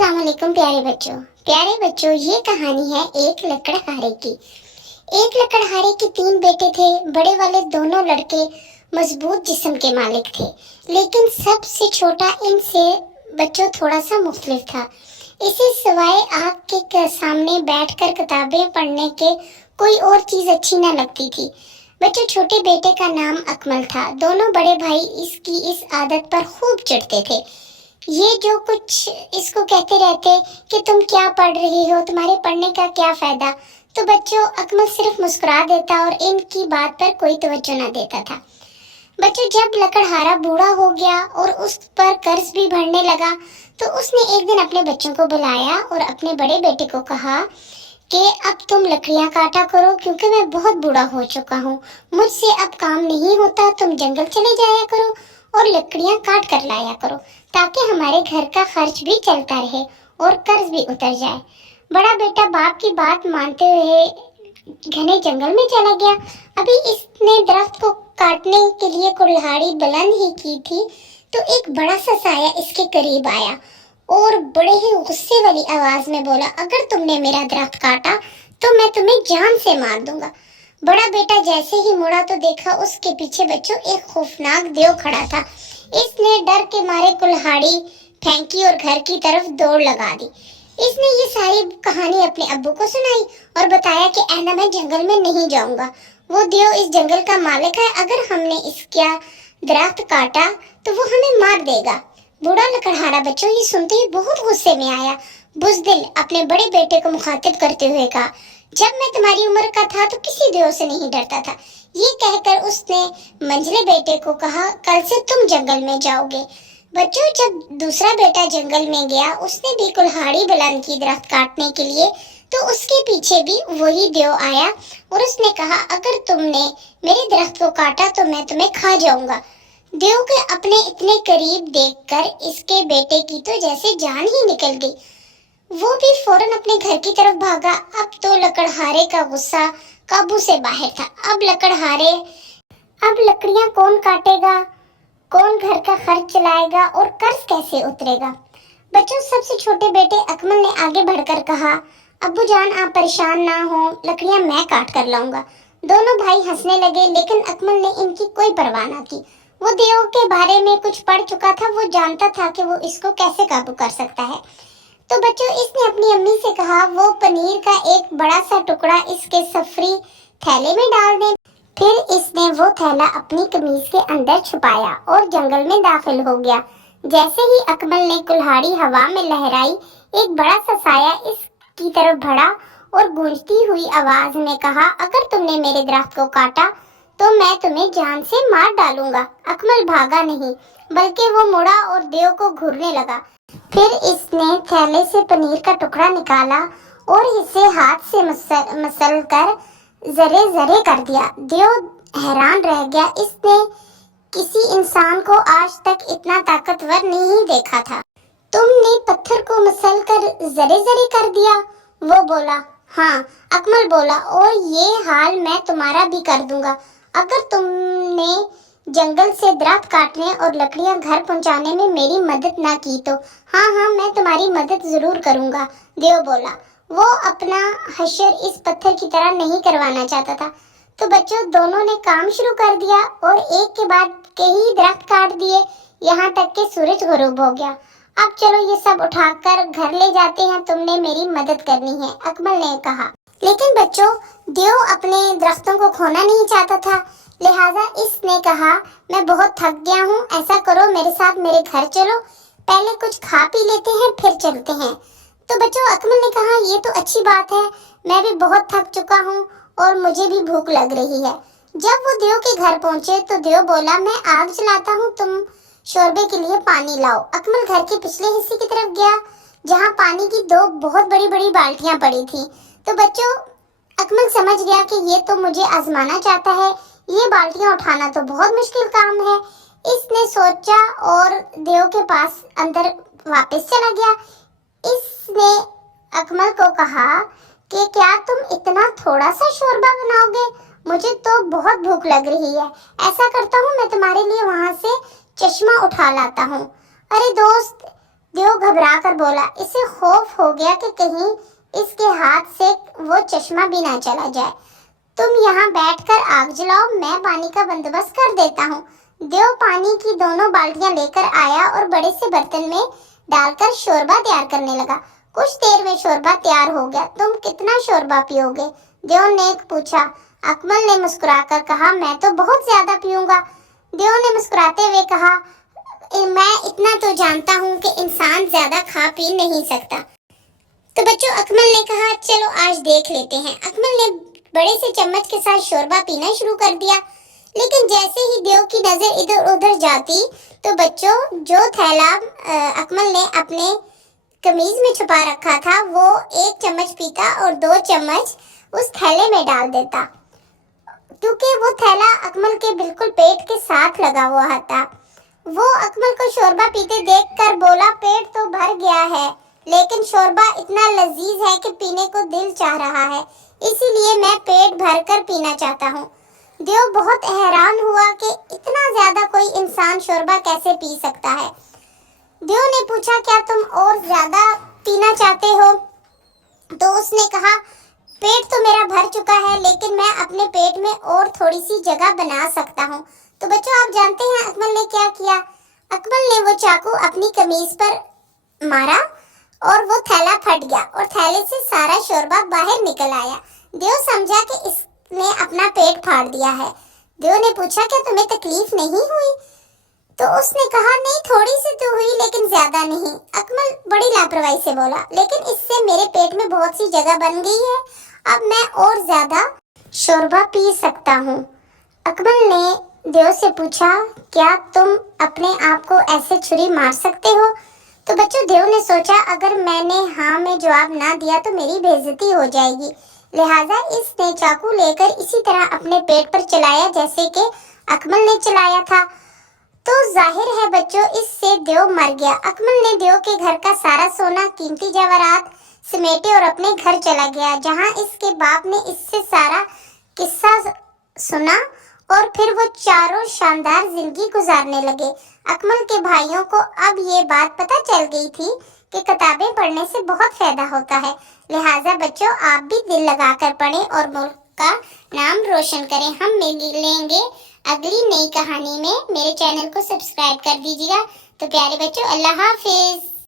अस्सलाम वालेकुम प्यारे बच्चों ये कहानी है एक लकड़हारे की। एक लकड़हारे के 3 बेटे थे। बड़े वाले दोनों लड़के मजबूत जिस्म के मालिक थे, लेकिन सबसे छोटा इनसे बच्चों थोड़ा सा मुख्तलिफ था। इसे सिवाय आग के सामने बैठकर किताबें पढ़ने के कोई और चीज अच्छी न लगती थी। बच्चों छोटे बेटे का नाम अकमल था। दोनों बड़े भाई इसकी इस आदत पर खूब चिढ़ते थे। ये जो कुछ इसको कहते रहते कि तुम क्या पढ़ रही हो, तुम्हारे पढ़ने का क्या फायदा। तो बच्चों अकमल सिर्फ मुस्कुरा देता और इनकी बात पर कोई तवज्जो न देता था। बच्चों जब लकड़हारा बूढ़ा हो गया और उस पर कर्ज भी भरने लगा, तो उसने एक दिन अपने बच्चों को बुलाया और अपने बड़े बेटे को कहा कि अब तुम लकड़ियां काटा करो, क्योंकि मैं बहुत बूढ़ा हो चुका हूँ। मुझसे अब काम नहीं होता, तुम जंगल चले जाया करो और लकड़ियां काट कर लाया करो, ताकि हमारे घर का खर्च भी चलता रहे और कर्ज भी उतर जाए। बड़ा बेटा बाप की बात मानते हुए घने जंगल में चला गया। अभी इसने दरख्त को काटने के लिए कुल्हाड़ी बुलंद ही की थी, तो एक बड़ा सा साया इसके करीब आया और बड़े ही गुस्से वाली आवाज में बोला, अगर तुमने मेरा दरख्त काटा तो मैं तुम्हें जान से मार दूंगा। बड़ा बेटा जैसे ही मुड़ा तो देखा उसके पीछे बच्चों एक खौफनाक देव खड़ा था। इसने डर के मारे कुल्हाड़ी फेंकी और घर की तरफ दौड़ लगा दी। इसने ये सारी कहानी अपने अब्बू को सुनाई और बताया कि आइंदा मैं जंगल में नहीं जाऊंगा। वो देव इस जंगल का मालिक है, अगर हमने इसका दरख्त काटा तो वो हमें मार देगा। बूढ़ा लकड़हारा बच्चों ये सुनते ही बहुत गुस्से में आया। बुज़दिल अपने बड़े बेटे को मुखातिब करते हुए कहा, जब मैं तुम्हारी उम्र का था तो किसी देव से नहीं डरता था। ये कहकर उसने मंझले बेटे को कहा, कल से तुम जंगल में जाओगे। बच्चों जब दूसरा बेटा जंगल में गया, उसने भी कुल्हाड़ी बुलंद की दरख्त काटने के लिए, तो उसके पीछे भी वही देव आया और उसने कहा, अगर तुमने मेरे दरख्त को काटा तो मैं तुम्हें खा जाऊंगा। देव के अपने इतने करीब देखकर इसके बेटे की तो जैसे जान ही निकल गई। वो भी फौरन अपने घर की तरफ भागा। अब तो लकड़हारे का गुस्सा काबू से बाहर था। अब लकड़ियां कौन काटेगा, कौन घर का खर्च चलाएगा और कर्ज कैसे उतरेगा। बच्चों सबसे छोटे बेटे अकमल ने आगे बढ़कर कहा, अब्बू जान आप परेशान ना हो, लकड़ियां मैं काट कर लाऊंगा। दोनों भाई हंसने लगे, लेकिन अकमल ने इनकी कोई परवाह न की। वो देव के बारे में कुछ पढ़ चुका था, वो जानता था कि वो इसको कैसे काबू कर सकता है। तो बच्चों इसने अपनी अम्मी से कहा वो पनीर का एक बड़ा सा टुकड़ा इसके सफरी थैले में डाल दे। फिर इसने वो थैला अपनी कमीज के अंदर छुपाया और जंगल में दाखिल हो गया। जैसे ही अकमल ने कुल्हाड़ी हवा में लहराई, एक बड़ा सा साया इसकी तरफ बढ़ा और गूंजती हुई आवाज में कहा, अगर तुमने मेरे दरख्त को काटा तो मैं तुम्हें जान से मार डालूंगा। अकमल भागा नहीं, बल्कि वो मुड़ा और देव को घूरने लगा। फिर इसने थैले से पनीर का टुकड़ा निकाला और इसे हाथ से मसल कर जरे जरे कर दिया। देव हैरान रह गया, इसने किसी इंसान को आज तक इतना ताकतवर नहीं देखा था। तुमने पत्थर को मसल कर जरे जरे कर दिया? वो बोला। हाँ, अकमल बोला, और ये हाल मैं तुम्हारा भी कर दूंगा अगर तुमने जंगल से दरख्त काटने और लकड़ियां घर पहुंचाने में मेरी मदद ना की तो। हाँ, मैं तुम्हारी मदद जरूर करूंगा, देव बोला। वो अपना हशर इस पत्थर की तरह नहीं करवाना चाहता था। तो बच्चों दोनों ने काम शुरू कर दिया और एक के बाद कई दरख्त काट दिए, यहाँ तक कि सूरज गुरूब हो गया। अब चलो ये सब उठाकर घर ले जाते हैं, तुमने मेरी मदद करनी है, अकमल ने कहा। लेकिन बच्चों देव अपने दरख्तों को खोना नहीं चाहता था, लिहाजा इसने कहा, मैं बहुत थक गया हूँ, ऐसा करो मेरे साथ मेरे घर चलो, पहले कुछ खा पी लेते हैं फिर चलते हैं। तो बच्चों अकमल ने कहा, ये तो अच्छी बात है, मैं भी बहुत थक चुका हूँ और मुझे भी भूख लग रही है। जब वो देव के घर पहुंचे तो देव बोला, मैं आग जलाता हूँ, तुम शोरबे के लिए पानी लाओ। अकमल घर के पिछले हिस्से की तरफ गया, जहाँ पानी की 2 बहुत बड़ी बड़ी बाल्टियां पड़ी थी। तो बच्चों अकमल समझ गया कि ये तो मुझे आजमाना चाहता है, ये बाल्टियां उठाना तो बहुत मुश्किल काम है। इसने सोचा और देव के पास अंदर वापस चला गया। इसने अकमल को कहा कि क्या तुम इतना थोड़ा सा शोरबा बनाओगे, मुझे तो बहुत भूख लग रही है। ऐसा करता हूँ, मैं तुम्हारे लिए वहां से चश्मा उठा लाता हूँ। अरे दोस्त, دیو گھبرا کر بولا، اسے خوف ہو گیا کہ کہیں اس کے ہاتھ سے وہ چشمہ بھی نہ چلا جائے۔ تم یہاں بیٹھ کر آگ جلاؤ، میں پانی کا بندوبست کر دیتا ہوں۔ دیو پانی کی دونوں بالٹیاں لے کر آیا اور بڑے سے برتن میں ڈال کر شوربہ تیار کرنے لگا۔ کچھ دیر میں شوربہ تیار ہو گیا۔ تم کتنا شوربہ پیو گے؟ دیو نے پوچھا۔ اکمل نے مسکرا کر کہا، میں تو بہت زیادہ پیوں گا۔ دیو نے مسکراتے ہوئے کہا، میں اتنا تو جانتا ہوں کہ انسان زیادہ کھا پی نہیں سکتا۔ تو بچوں، اکمل نے کہا، چلو آج دیکھ لیتے ہیں۔ اکمل نے بڑے سے چمچ کے ساتھ شوربہ پینا شروع کر دیا، لیکن جیسے ہی دیو کی نظر ادھر ادھر جاتی تو بچوں، جو تھیلا اکمل نے اپنے قمیض میں چھپا رکھا تھا وہ 1 چمچ پیتا اور 2 چمچ اس تھیلے میں ڈال دیتا، کیونکہ وہ تھیلا اکمل کے بالکل پیٹ کے ساتھ لگا ہوا تھا۔ وہ اکمل کو شوربہ پیتے دیکھ کر بولا، پیٹ تو بھر گیا ہے، لیکن شوربہ اتنا لذیذ ہے کہ پینے کو دل چاہ رہا ہے، اسی لیے میں پیٹ بھر کر پینا چاہتا ہوں۔ دیو بہت حیران ہوا کہ اتنا زیادہ کوئی انسان شوربہ کیسے پی سکتا ہے۔ دیو نے پوچھا، کیا تم اور زیادہ پینا چاہتے ہو؟ تو اس نے کہا، پیٹ تو میرا بھر چکا ہے، لیکن میں اپنے پیٹ میں اور تھوڑی سی جگہ بنا سکتا ہوں۔ تو بچوں، آپ جانتے ہیں اکمل نے کیا کیا؟ اکمل نے وہ چاقو اپنی قمیض پر مارا اور وہ تھیلا پھٹ گیا اور تھیلے سے سارا شوربہ باہر نکل آیا۔ دیو سمجھا کہ اس نے اپنا پیٹ پھاڑ دیا ہے۔ دیو نے پوچھا، کیا تمہیں تکلیف نہیں ہوئی؟ تو اس نے کہا، نہیں، تھوڑی سی تو ہوئی لیکن زیادہ نہیں۔ اکمل بڑی لاپرواہی سے بولا، لیکن اس سے میرے پیٹ میں بہت سی جگہ بن گئی ہے، اب میں اور زیادہ شوربہ پی سکتا ہوں۔ اکمل نے دیو سے پوچھا، کیا تم اپنے آپ کو ایسے چھری مار سکتے ہو؟ تو بچوں، دیو نے سوچا، اگر میں نے ہاں میں جواب نہ دیا تو میری بے عزتی ہو جائے گی، لہٰذا اس نے چاقو لے کر اسی طرح اپنے پیٹ پر چلایا جیسے کہ اکمل نے چلایا تھا۔ تو ظاہر ہے بچوں، اس سے دیو مر گیا۔ اکمل نے دیو کے گھر کا سارا سونا، قیمتی جواہرات سمیٹے اور اپنے گھر چلا گیا، جہاں اس کے باپ نے اس سے سارا قصہ سنا اور پھر وہ چاروں شاندار زندگی گزارنے لگے۔ اکمل کے بھائیوں کو اب یہ بات پتہ چل گئی تھی کہ کتابیں پڑھنے سے بہت فائدہ ہوتا ہے، لہٰذا بچوں، آپ بھی دل لگا کر پڑھیں اور ملک کا نام روشن کریں۔ ہم ملیں گے اگلی نئی کہانی میں۔ میرے چینل کو سبسکرائب کر دیجیے گا۔ تو پیارے بچوں، اللہ حافظ۔